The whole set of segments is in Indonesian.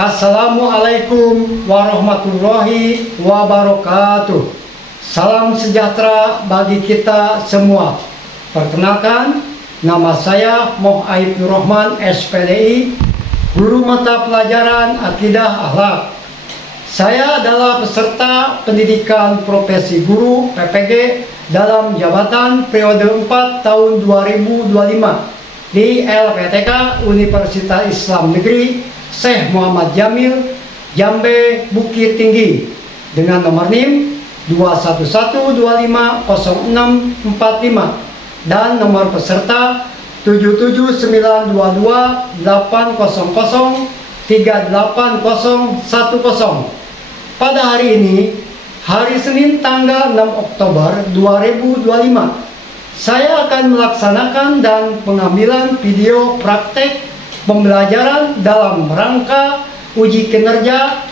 Assalamualaikum warahmatullahi wabarakatuh. Salam sejahtera bagi kita semua. Perkenalkan, nama saya Moh Aib Nur Rahman, SPDI, Guru Mata Pelajaran Akidah Akhlak. Saya adalah peserta pendidikan profesi guru PPG dalam jabatan periode 4 tahun 2025 di LPTK Universitas Islam Negeri Syekh Muhammad Jamil, Jambe, Bukit Tinggi, dengan nomor NIM 211250645 dan nomor peserta 7792280038010. Pada hari ini, hari Senin tanggal 6 Oktober 2025, saya akan melaksanakan dan pengambilan video praktek pembelajaran dalam rangka uji kinerja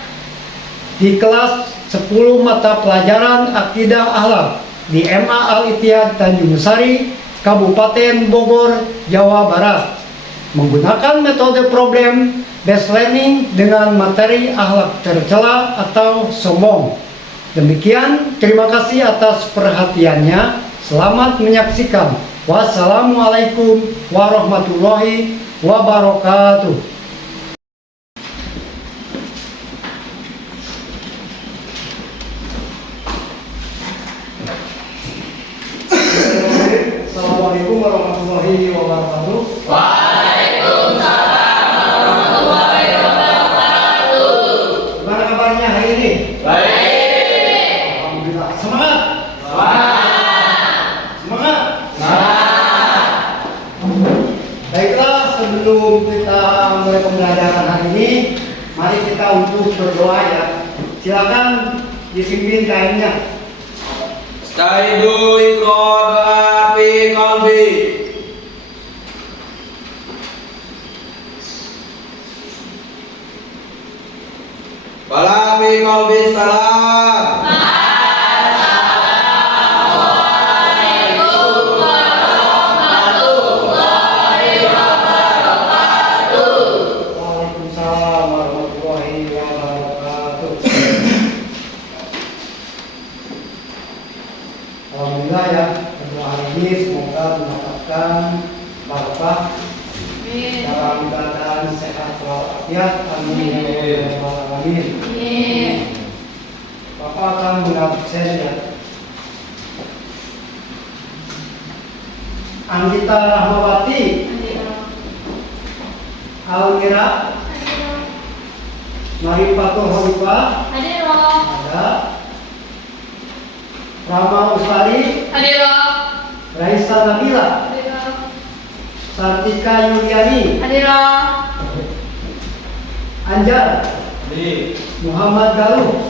di kelas 10 mata pelajaran Akidah Akhlak di MA Al-Ittihad Tanjung Sari, Kabupaten Bogor, Jawa Barat, menggunakan metode problem based learning dengan materi akhlak tercela atau sombong. Demikian, terima kasih atas perhatiannya. Selamat menyaksikan. Wassalamualaikum warahmatullahi wabarakatuh. Assalamualaikum warahmatullahi wabarakatuh. Waalaikumsalam warahmatullahi wabarakatuh. Gimana kabarnya hari ini? Baik. Alhamdulillah. Semangat. Semangat. Semangat. Semangat. Baiklah, sebelum kita mulai pembelajaran hari ini, mari kita untuk berdoa ya. Silakan dipimpin kainnya. Staidu iqra doa fi qalbi. Wala fi qalbi salam. Waalaikumsalam warahmatullahi wabarakatuh. Alhamdulillah ya, berdoa hari ini semoga mendapatkan barokah dalam keadaan sehat walafiat. Amin ya rabbal alamin. Bapak akan mengabsen ya. Anggita Rahmawati, Almira, Maripatul Holifah, ada. Rama Ustari, Raisa Nabila, Sartika Yuliani, Anjar, Muhammad Galuh.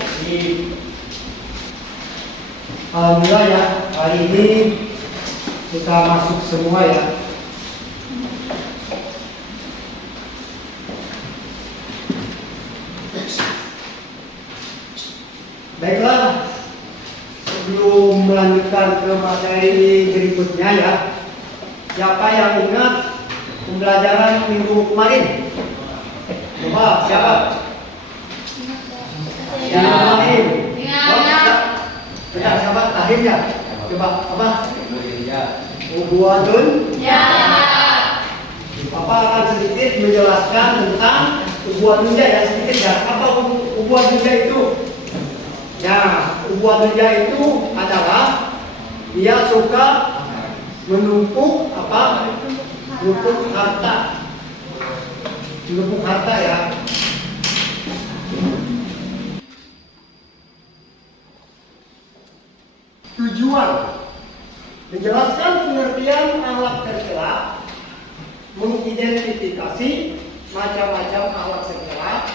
Alhamdulillah ya, hari ini kita masuk semua ya. Baiklah, sebelum melanjutkan ke materi berikutnya ya, siapa yang ingat pembelajaran minggu kemarin? Coba, siapa? Benar, sahabat akhirnya. Coba, apa? Ubuadun. Bapak akan sedikit menjelaskan tentang ubuadunja ya, sedikit ya. Apa ubuadunja itu? Ya, ubuadunja itu adalah dia suka menumpuk apa? Menumpuk harta. Menumpuk harta ya. Tujuan menjelaskan pengertian akhlak tercela, mengidentifikasi macam-macam akhlak tercela,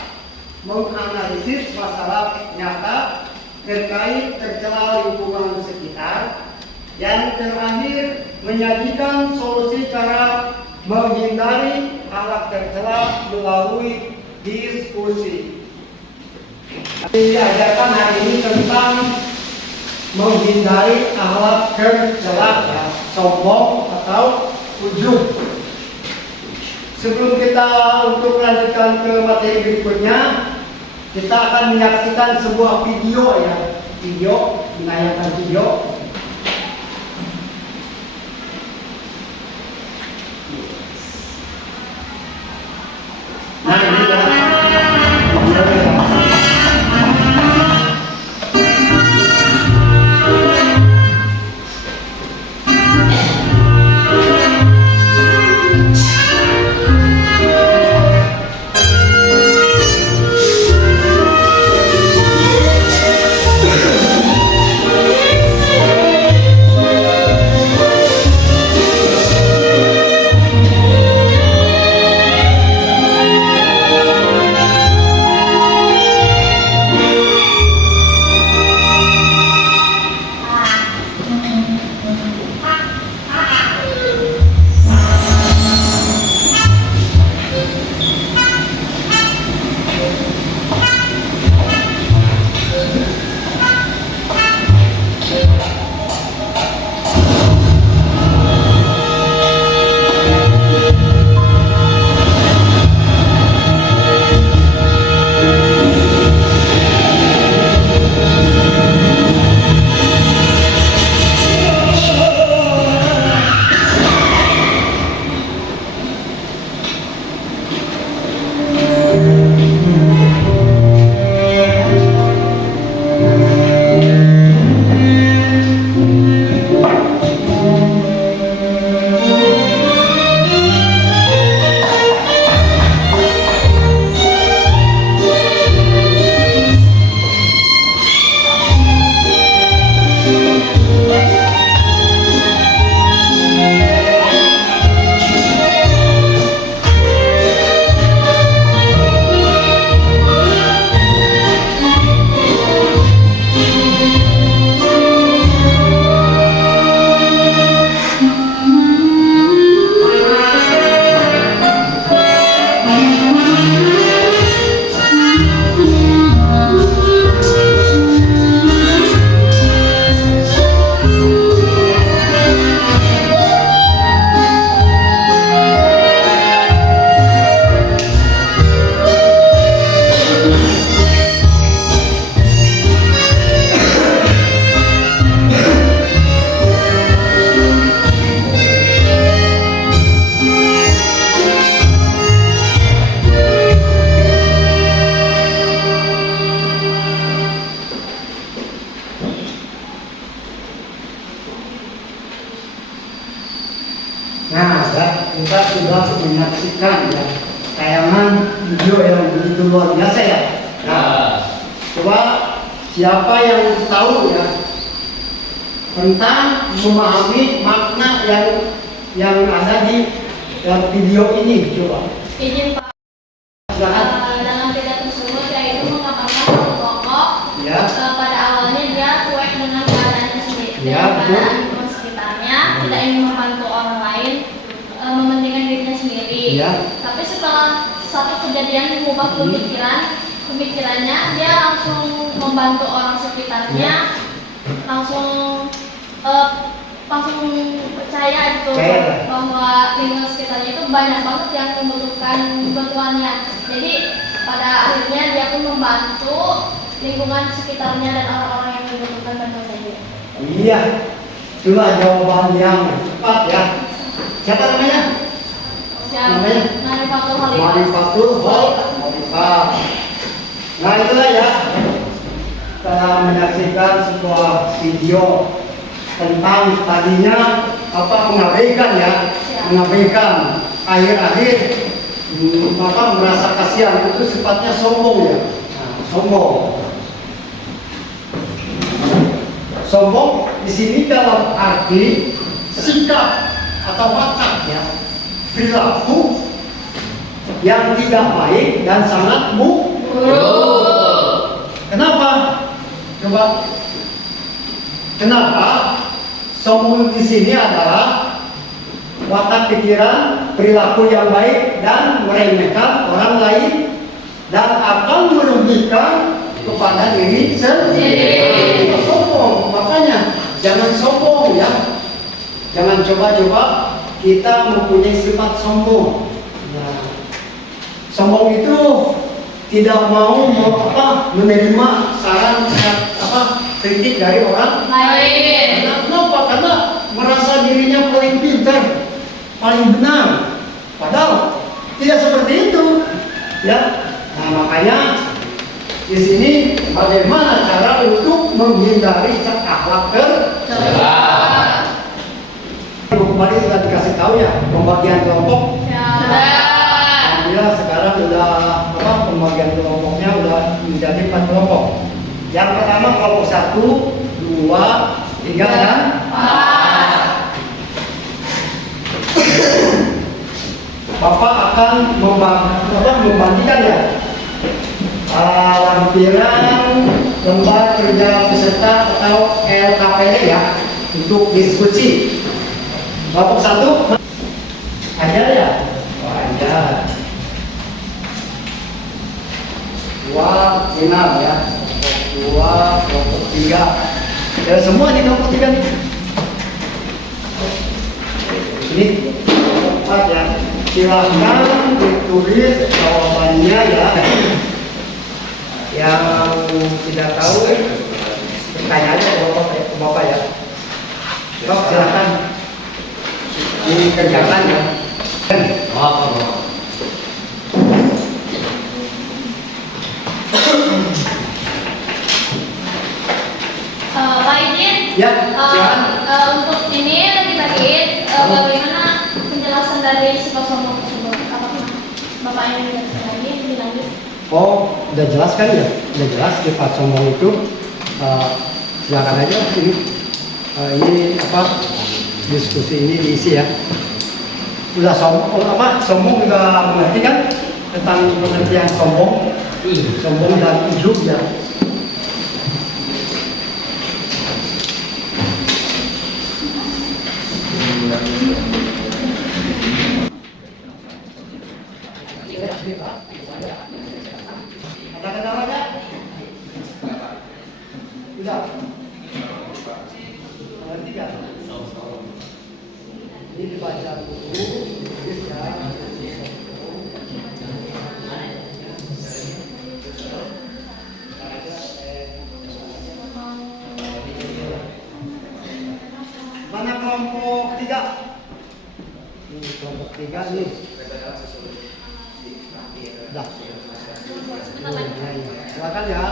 menganalisis masalah nyata terkait tercela lingkungan sekitar, yang terakhir menyajikan solusi cara menghindari akhlak tercela melalui diskusi. Diajarkan hari ini tentang menghindari akhlak tercela, ya, sombong atau ujub. sebelum kita untuk melanjutkan ke materi berikutnya, kita akan menyaksikan sebuah video ya, menayangkan video. Nah, ini ya. Nah, ya, kita sudah menyaksikan ya tayangan video yang begitu luar biasa ya. Nah, coba siapa yang tahu ya tentang memahami makna yang ada di video ini, coba. Izin Pak, Silakan. dalam pidato tersebut yaitu mengatakan satu tokoh Ya. pada awalnya dia cuek dengan keadaannya sendiri, Ya, dengan betul. keadaan lingkungan sekitarnya, tidak ingin membantu orang lain, mementingkan dirinya sendiri. Ya. Tapi setelah satu kejadian mengubah pemikirannya, dia langsung membantu orang sekitarnya, langsung percaya itu Percaya. bahwa lingkungan sekitarnya itu banyak banget yang membutuhkan bantuannya. Jadi pada akhirnya dia pun membantu lingkungan sekitarnya dan orang-orang yang membutuhkan bantuannya. Iya, itulah jawaban yang tepat ya. Siapa namanya? Namanya? Marifatul Khalifah. Marifatul Khalifah. Nah, itulah ya, kita menyaksikan sebuah video tentang tadinya mengabaikan ya, mengabaikan akhir-akhir merasa kasihan, itu sifatnya sombong ya. Nah, sombong di sini dalam arti sikap atau watak ya, perilaku yang tidak baik dan sangat buruk. Kenapa? Coba. Kenapa? Sombong di sini adalah watak pikiran, perilaku yang baik dan meremehkan orang lain dan akan merugikan kepada diri sendiri. Sombong, makanya jangan sombong ya. Jangan coba-coba kita mempunyai sifat sombong. Nah, sombong itu tidak mau menerima saran kritik dari orang lain. Kenapa? Karena merasa dirinya paling pintar, paling benar. Padahal tidak seperti itu, ya. Nah makanya di sini bagaimana cara untuk menghindari akhlak tercela. Kembali sudah dikasih tahu ya pembagian kelompok. Alhamdulillah sekarang sudah pembagian kelompoknya sudah menjadi 4 kelompok. Yang pertama kelompok 1, 2, 3 dan 4. Bapak akan membagikan ya lampiran lembar kerja peserta atau LKPD ya untuk diskusi. Kelompok 1 ajar ya, ajar. 2, 5 ya, kelompok 2, kelompok 3. Ya semua di kelompok 3 nih. Ini kelompok 4 ya. Silahkan ditulis jawabannya ya. Yang tidak tahu tanya aja ke Bapak ya. Bapak silahkan dikerjakan ya. Pak Idin, Ya, silakan. untuk ini lagi-lagi bagaimana penjelasan dari sifat sombong tersebut? Apakah Bapak ingin menjelaskan lagi lebih lanjut? Oh, udah jelas kan ya? Udah jelas sifat sombong itu. Silakan aja ini. Ini diskusi ini diisi ya. Udah sombong juga mengerti kan tentang pengertian sombong, sombong dan ujub ya. Ada kendalanya? Sudah. Mengerti kan? Ini dibaca dulu, tulis ya. Mana kelompok 3? Ini kelompok 3 nih. Dah. Silakan ya.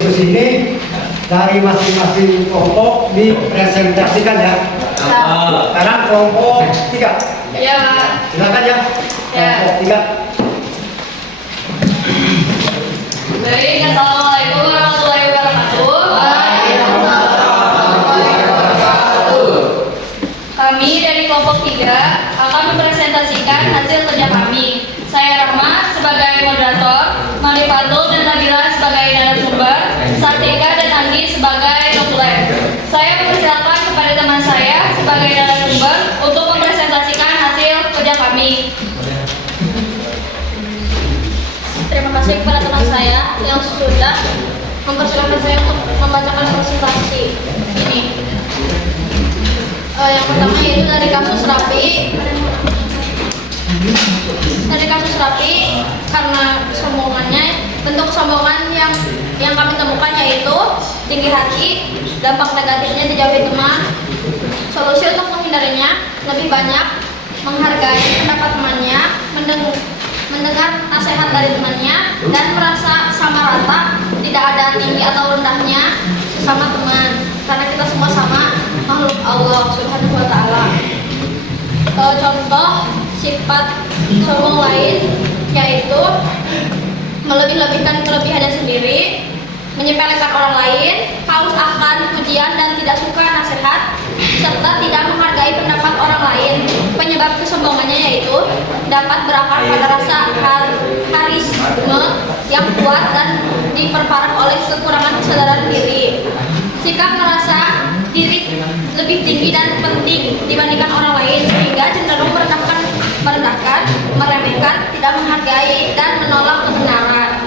Terus ini dari masing-masing kelompok dipresentasikan ya. Sekarang kelompok 3. Ya. Silakan ya. Ya. Kelompok 3. Baik, assalamualaikum warahmatullahi wabarakatuh. Kami dari kelompok 3 akan mempresentasikan hasil kerja kami. Saya Rahma sebagai moderator, Marifatul dan Nabila sebagai narasumber, Sartika dan Andi sebagai konsulen. Saya mempersilakan kepada teman saya sebagai narasumber untuk mempresentasikan hasil kerja kami. Terima kasih kepada teman saya yang sudah mempersilahkan saya untuk membacakan presentasi ini. Yang pertama yaitu dari kasus Rapi. Dari kasus Rapi, karena bentuk kesombongan yang kami temukan yaitu tinggi hati, dampak negatifnya dijauhi teman. Solusi untuk menghindarinya lebih banyak menghargai pendapat temannya, mendengar nasihat dari temannya, dan merasa sama rata, tidak ada tinggi atau rendahnya sesama teman, karena kita semua sama makhluk Allah Subhanahu wa Ta'ala. Contoh sifat sombong lain yaitu melebih-lebihkan kelebihannya sendiri, menyepelekan orang lain, haus akan pujian dan tidak suka nasihat, serta tidak menghargai pendapat orang lain. Penyebab kesombongannya dapat berakar pada rasa harisme yang kuat dan diperparah oleh kekurangan kesadaran diri. Sikap merasa diri lebih tinggi dan penting dibandingkan orang lain sehingga cenderung merendahkan, meremehkan, tidak menghargai dan menolak kebenaran.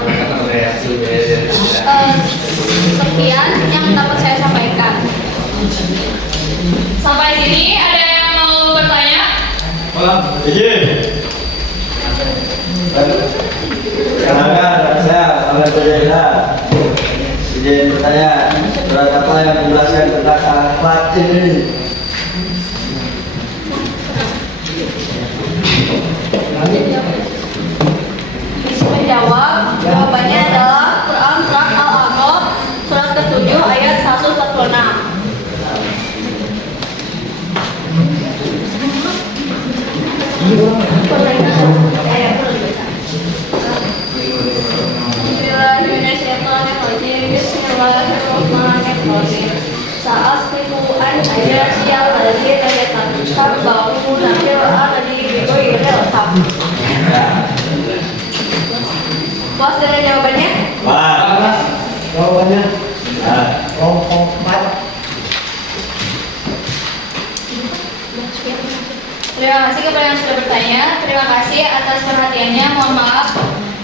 Sekian yang dapat saya sampaikan. Sampai sini ada yang mau bertanya? Izin bertanya, surat apa yang menjelaskan tentang akhlak ini? Menjawab, jawabannya adalah Quran surat Al-A'raf surat ke-7 ayat 146. Bismillahirrahmanirrahim. Sa'asbiqu an ayati alladzina yatabawwa'una fil ardi bighairi al-haq. Bos, ada jawabannya? Jawabannya kelompok 4. Terima kasih kepada yang sudah bertanya. Terima kasih atas perhatiannya. Mohon maaf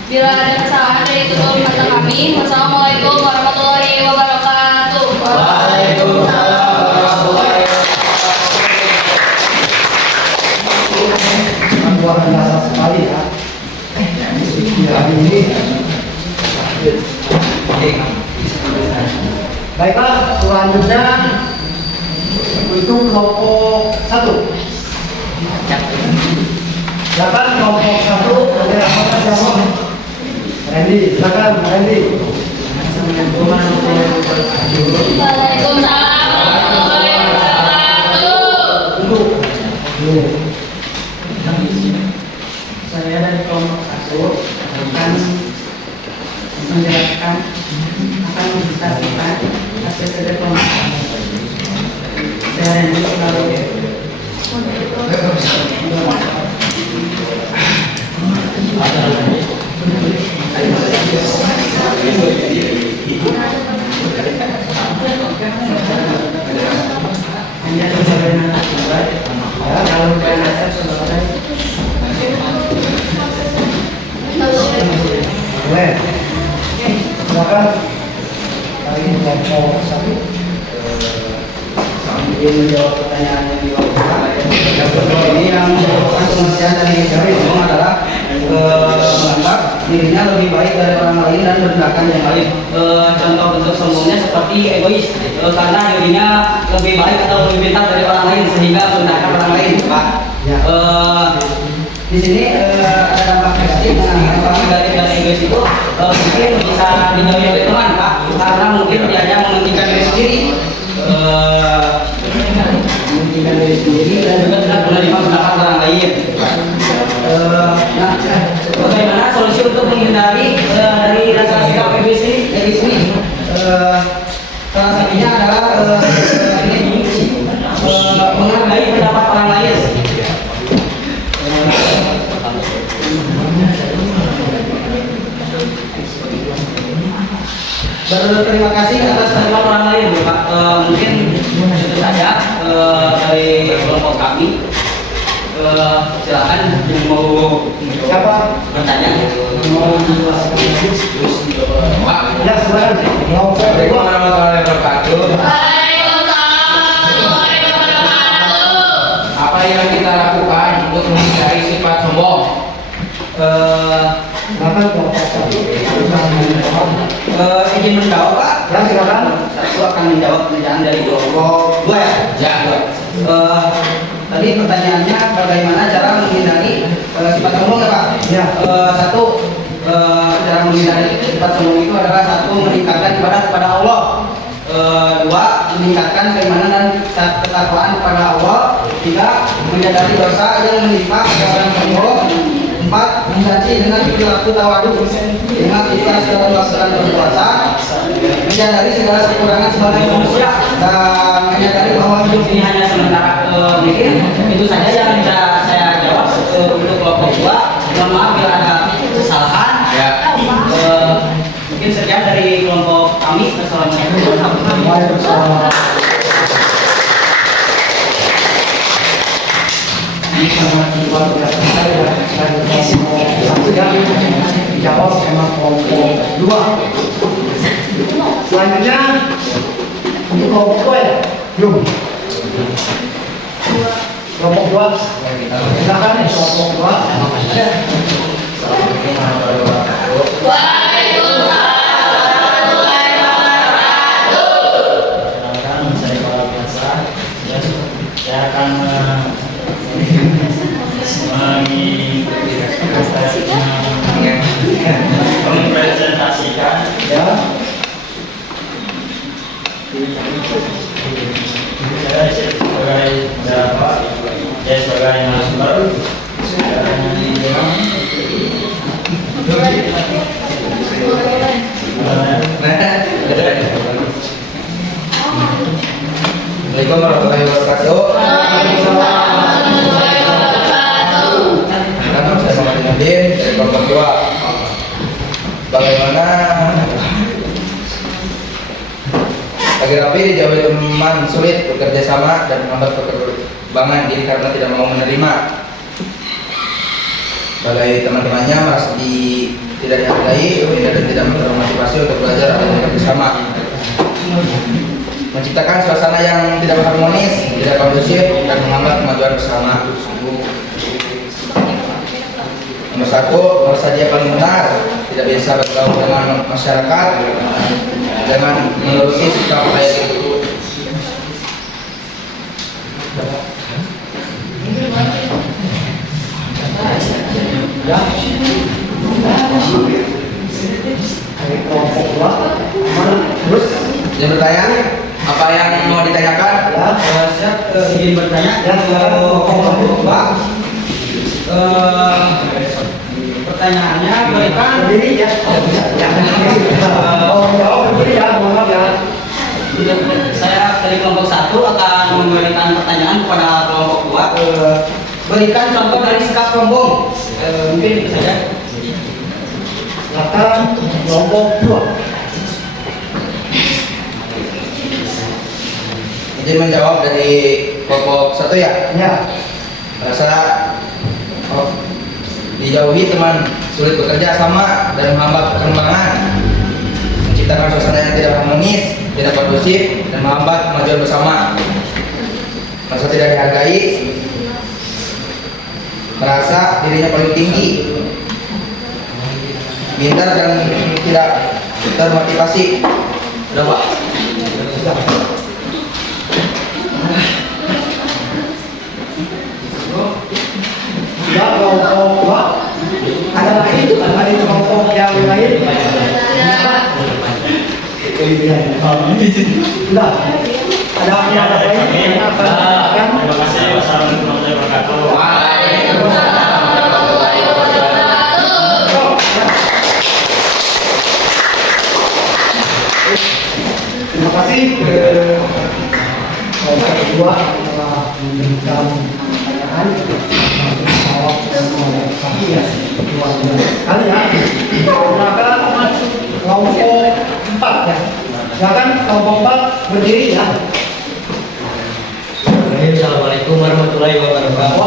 bila ada kesalahan dari tutur kata kami. Wassalamualaikum warahmatullahi wabarakatuh. Waalaikumsalam warahmatullahi Luar biasa sekali ya. Hari ini. Baiklah, selanjutnya untuk kelompok 1. Silakan kelompok 1 ada apa jawab? Randy, silakan Randy. Waalaikumsalam warahmatullahi wabarakatuh. Dulu. Saya dari kelompok 1 akan menjelaskan akan menjelaskan hasil kerja kelompok 1. Saya Randy selalu Silakan kali ini kelompok 1 Ingin menjawab pertanyaan yang diwakilkan. Yang kedua ini yang merupakan pengertian dari ngomong adalah menganggap dirinya lebih baik dari orang lain dan merendahkan yang lain. Contoh bentuk sombongnya seperti egois, karena dirinya lebih baik atau lebih pintar dari orang lain sehingga merendahkan orang lain, Pak. Di sini ada dampak negatif. Dampak negatif dari egois itu mungkin bisa dijauhi oleh teman, Pak, karena mungkin dia hanya mementingkan diri sendiri. Mementingkan diri sendiri dan juga tidak menerima pendapat orang lain. Nah, bagaimana solusi untuk menghindari dari rasa sikap egois ini? Salah satunya adalah menghargai pendapat orang lain. Berterima kasih atas pendapat orang lain, Pak. Mungkin itu saja dari kelompok kami. Silakan yang mau Siapa? bertanya. Mau menjelaskan? Ya, silakan. Kelompok 2. Assalamualaikum warahmatullahi wabarakatuh. Waalaikumsalam warahmatullahi wabarakatuh. Apa yang kita lakukan untuk menghindari sifat sombong? Silakan kelompok 1. Izin menjawab, Pak. Ya, silakan. Satu akan menjawab pertanyaan dari kelompok 2 ya. Ya, Tadi pertanyaannya bagaimana cara menghindari sifat sombong ya, Pak? Ya. Satu, cara menghindari sifat sombong itu adalah satu, meningkatkan ibadah kepada Allah. Dua, meningkatkan keimanan dan ketakwaan kepada Allah. Tiga, menyadari dosa yang menimpa orang sombong. Empat, mengganti dengan perilaku tawadu. Lima, ikhlas dalam melaksanakan berpuasa. Menyadari segala kekurangan sebagai manusia dan menyadari bahwa hidup ini hanya sementara. Mungkin itu saja yang bisa saya jawab untuk kelompok kedua, mohon maaf bila ada kesalahan. Ya. Mungkin sekian dari kelompok kami. Assalamualaikum warahmatullahi Waalaikumsalam. Ini sangat luar biasa ya. Dan satu yang dijawab sama kelompok 2. Selanjutnya untuk kelompok 2 ya. Yuk. Kelompok 2. Silakan kelompok 2. Saya akan mempresentasikan Ya. saya sebagai berapa ya sebagai narasumber Assalamualaikum warahmatullahi wabarakatuh. Nama saya Muhammad Nurdin dari kelompok 2. Bagaimana lagi rapi dijauhi teman sulit bekerja sama dan menghambat perkembangan diri karena tidak mau menerima. Bagi teman-temannya masih tidak dihargai dan tidak termotivasi untuk belajar atau bekerja sama. Menciptakan suasana yang tidak harmonis, tidak kondusif, dan menghambat kemajuan bersama. Nomor 1, merasa dia paling benar, tidak bisa bergaul dengan masyarakat, dengan menuruti sikap baik itu. Ya. Kelompok 2. Terus Saya bertanya, apa yang mau ditanyakan? ya. Siap ingin bertanya Ya, silakan. kelompok 2. Pertanyaannya berikan Berdiri ya. Oh, jawab berdiri ya, mohon maaf ya. saya dari kelompok 1 akan memberikan pertanyaan kepada kelompok 2. Berikan contoh dari sikap sombong. Mungkin itu saja. Silakan kelompok 2. Izin menjawab dari kelompok 1 ya. Ya. Merasa dijauhi teman, sulit bekerja sama dan menghambat perkembangan, menciptakan suasana yang tidak harmonis, tidak kondusif, dan menghambat kemajuan bersama. Merasa tidak dihargai, merasa dirinya paling tinggi, minder dan tidak termotivasi. Udah Pak? Sudah. Ya, kelompok 2. Ada lagi? Ada kelompok yang lain? Sudah. Ada yang lain? terima kasih. Wassalamualaikum warahmatullahi wabarakatuh. Terima kasih kelompok 2 telah memberikan pertanyaan jawab dan komunikasi ya luar biasa sekali ya. Silakan kelompok 4 ya. Silakan kelompok 4 berdiri ya. Assalamualaikum warahmatullahi wabarakatuh.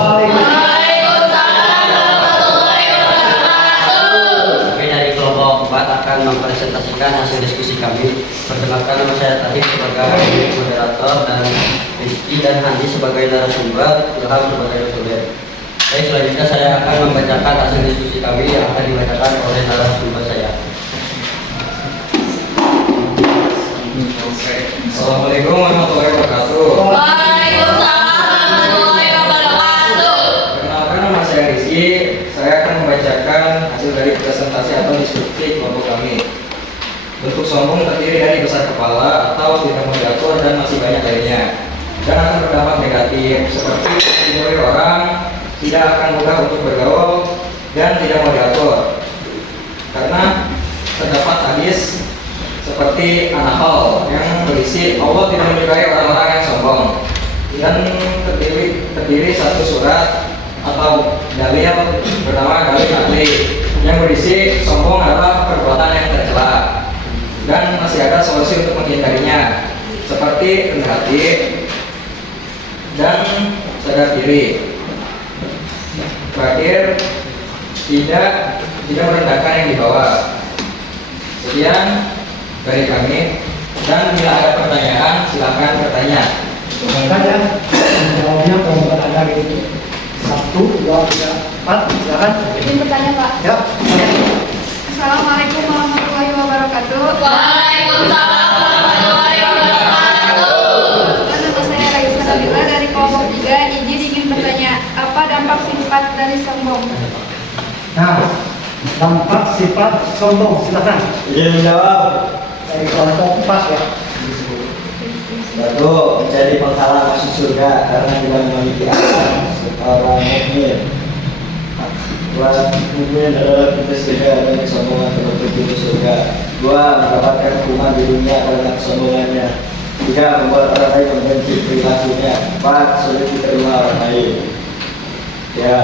Kami dari kelompok 4 akan mempresentasikan hasil diskusi kami. Perkenalkan, nama saya Tahib sebagai moderator dan Rizky dan Handi sebagai narasumber, Ilham sebagai moderator. Baik, selanjutnya saya akan membacakan hasil diskusi kami yang akan dibacakan oleh narasumber saya. Assalamualaikum warahmatullahi wabarakatuh. Perkenalkan, nama saya Rizky. Saya akan membacakan hasil dari presentasi atau diskusi kelompok kami. Bentuk sombong terdiri dari besar kepala atau tidak mau diatur dan masih banyak lainnya, dan akan berdampak negatif seperti dijauhi orang, tidak akan mudah untuk bergaul, dan tidak mau diatur. Karena terdapat hadis seperti An-Nahl yang berisi Allah tidak menyukai orang-orang yang sombong, dan terdiri satu surat atau dalil pertama dalil akli yang berisi sombong adalah perbuatan yang tercela dan masih ada solusi untuk menghindarinya seperti rendah hati dan sadar diri. Terakhir, tidak merendahkan yang di bawah. Sekian dari kami, dan bila ada pertanyaan silakan bertanya. Makanya jawabnya kelompok ada gitu. 1, 2, 3, 4, silakan. Izin bertanya Pak. Ya. Assalamualaikum warahmatullahi wabarakatuh. Waalaikumsalam warahmatullahi wabarakatuh. Nama saya Raisa Nabila dari kelompok 3. Izin bertanya, apa dampak sifat dari sombong? Nah, dampak sifat sombong, silakan. Izin menjawab. Dari kelompok 4 ya. Satu, menjadi penghalang masuk surga karena tidak memiliki akal seorang mukmin. Dua, mukmin adalah pintu surga dan kesombongan penutup pintu surga. Dua, mendapatkan hukuman di dunia karena kesombongannya. Tiga, membuat orang lain membenci perilakunya. Empat, sulit diterima orang lain. Ya.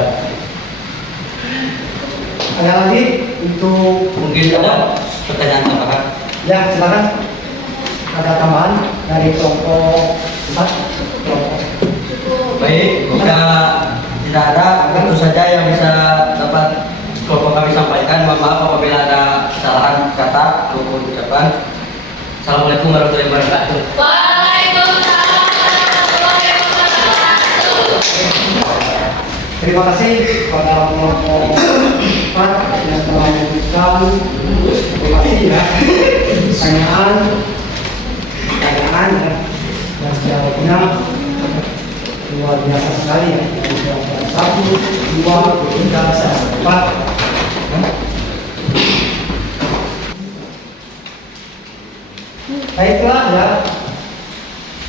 Ada lagi untuk Mungkin ada pertanyaan tambahan. ya silakan. Ada tambahan dari kelompok 4. Kelompok. Baik, jika tidak ada, itu saja yang bisa dapat kelompok kami sampaikan. Mohon maaf apabila ada kesalahan kata ataupun ucapan. Assalamualaikum warahmatullahi wabarakatuh. Waalaikumsalam warahmatullahi wabarakatuh. Terima kasih kepada kelompok 4 yang telah memberikan terima kasih ya pertanyaan ya. Dan jawabnya luar biasa sekali ya. Jawaban 1, 2, 3, 4. Baiklah ya.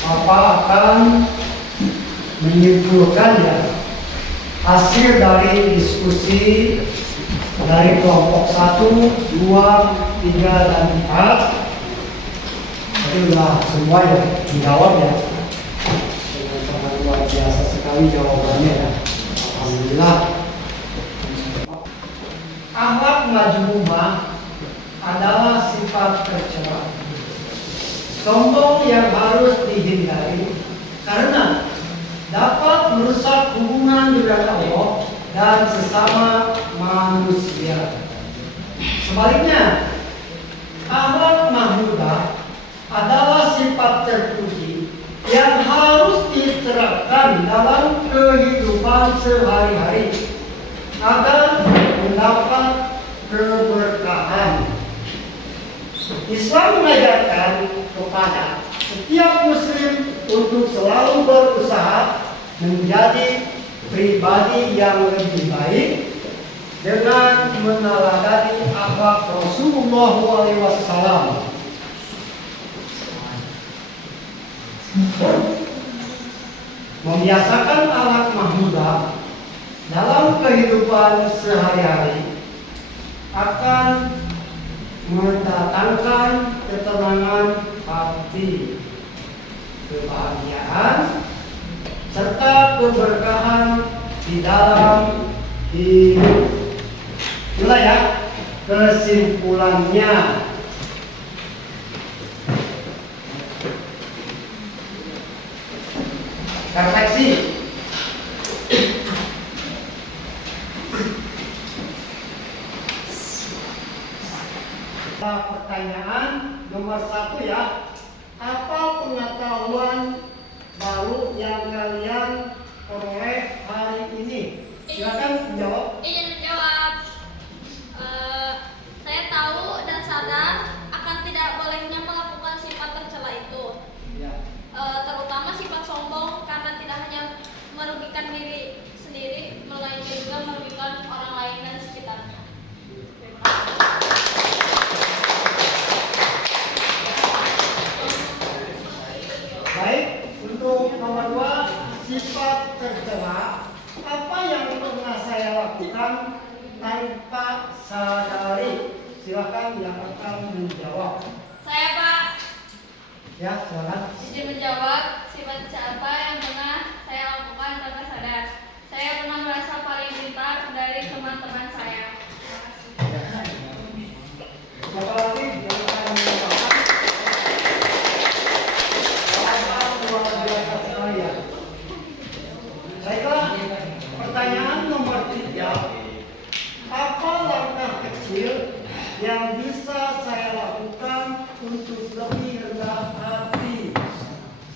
Apa akan menyimpulkan ya hasil dari diskusi dari kelompok 1, 2, 3, dan 4. Jadi sudah semua ya dijawab ya. Dengan sangat luar biasa sekali jawabannya ya. Alhamdulillah. Akhlak majmumah adalah sifat tercela. Sombong yang harus dihindari karena dapat merusak hubungan dengan Allah dan sesama manusia. Sebaliknya, akhlak mahmudah adalah sifat terpuji yang harus diterapkan dalam kehidupan sehari-hari agar mendapat keberkahan. Islam mengajarkan kepada setiap muslim untuk selalu berusaha menjadi pribadi yang lebih baik dengan meneladani akhlak Rasulullah SAW. Membiasakan akhlak mahmudah dalam kehidupan sehari-hari akan mendatangkan ketenangan hati, kebahagiaan, serta keberkahan di dalam hidup. Itulah ya kesimpulannya. Refleksi. Pertanyaan nomor 1 ya. Apa pengetahuan baru yang kalian peroleh hari ini? Silakan jawab. Izin menjawab. Saya tahu dan sadar akan tidak bolehnya melakukan sifat tercela itu. Ya. Terutama sifat sombong karena tidak hanya merugikan diri sendiri, melainkan juga merugikan orang lain dan sekitarnya. Terima kasih. Baik, untuk nomor 2, sifat tercela. Apa yang pernah saya lakukan tanpa sadari? Silakan yang akan menjawab. Saya Pak, Ya, silakan. izin menjawab sifat apa yang pernah saya lakukan tanpa sadar. Saya pernah merasa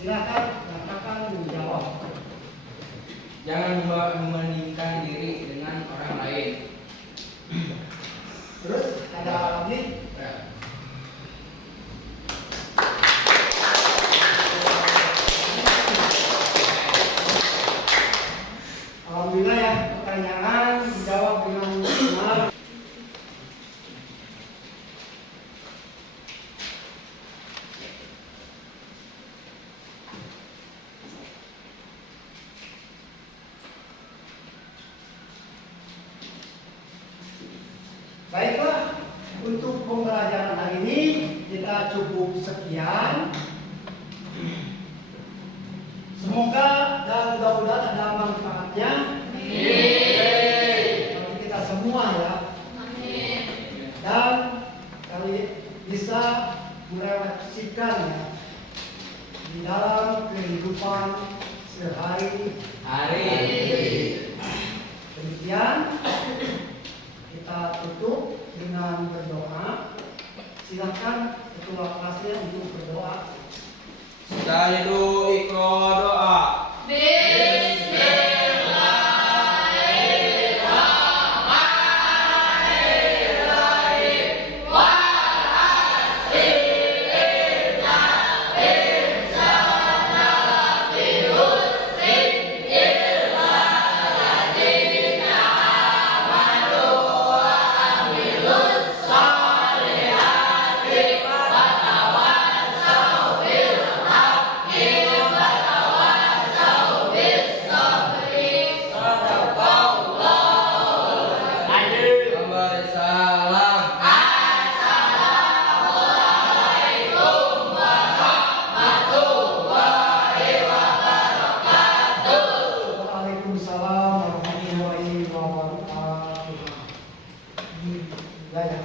Silakan katakan menjawab. Jangan membandingkan diri dengan orang lain. Terus ada lagi? Alhamdulillah ya, pertanyaan dijawab dengan benar. Baiklah, untuk pembelajaran hari ini kita cukup sekian. Semoga dan mudah-mudahan ada manfaatnya bagi kita semua ya. Dan kali bisa merefleksikan ya di dalam kehidupan sehari-hari. Demikian kita tutup dengan berdoa. Silakan ketua kelasnya untuk berdoa. Sekalidu ikro doa. Waalaikumsalam warahmatullahi wabarakatuh. Ya, ya.